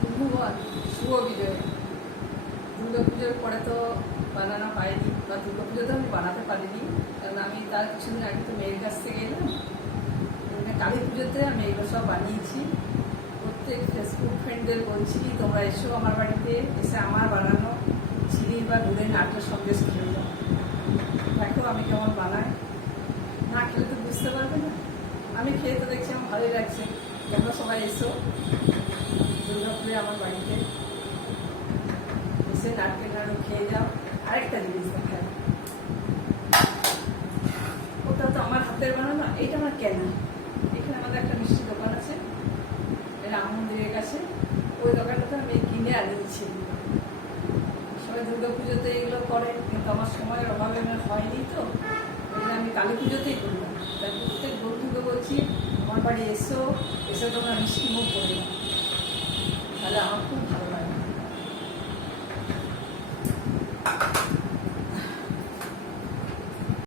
ভুবন শুভ বিজয়। দুর্গা পুজোর পরে তো বানানো পাইনি, বা দুর্গা পুজোতে আমি বানাতে পারিনি, কারণ আমি তার কিছুদিন আগে তো মেয়ের কাছ থেকে এলাম। কালী পুজোতে আমি এগুলো সব বানিয়েছি। প্রত্যেক ফেসবুক ফ্রেন্ডদের বলছি, তোমরা এসো আমার বাড়িতে, এসে আমার বানানো চিনি বা গুড়ের নারকেল সন্দেশ খেয়ে যাও। দেখো আমি কেমন বানাই, না খেলে তো বুঝতে পারবে না। আমি খেয়ে তো দেখছি আমার ভালোই লাগছে। তোমরা সবাই এসো দুর্গাপুরে আমার বাড়িতে, এসে নারকেল নাড়ু খেয়ে যাও। আরেকটা জিনিস দেখায়, ওটা তো আমার হাতের বানানো, এইটা আমার কেনা। এখানে আমাদের একটা মিষ্টি দোকান আছে রাম মন্দিরের কাছে, ওই দোকানটাতে আমি কিনে আনিয়েছি। সবাই দুর্গা পুজোতে এগুলো করে, কিন্তু আমার সময়ের অভাবে আমার হয়নি, তো আমি কালী পুজোতেই করলাম। তাই প্রত্যেক বন্ধুকে বলছি, আমার বাড়ি এসো, এসে তোমরা মিষ্টি মুখ করে, তাহলে আমার খুব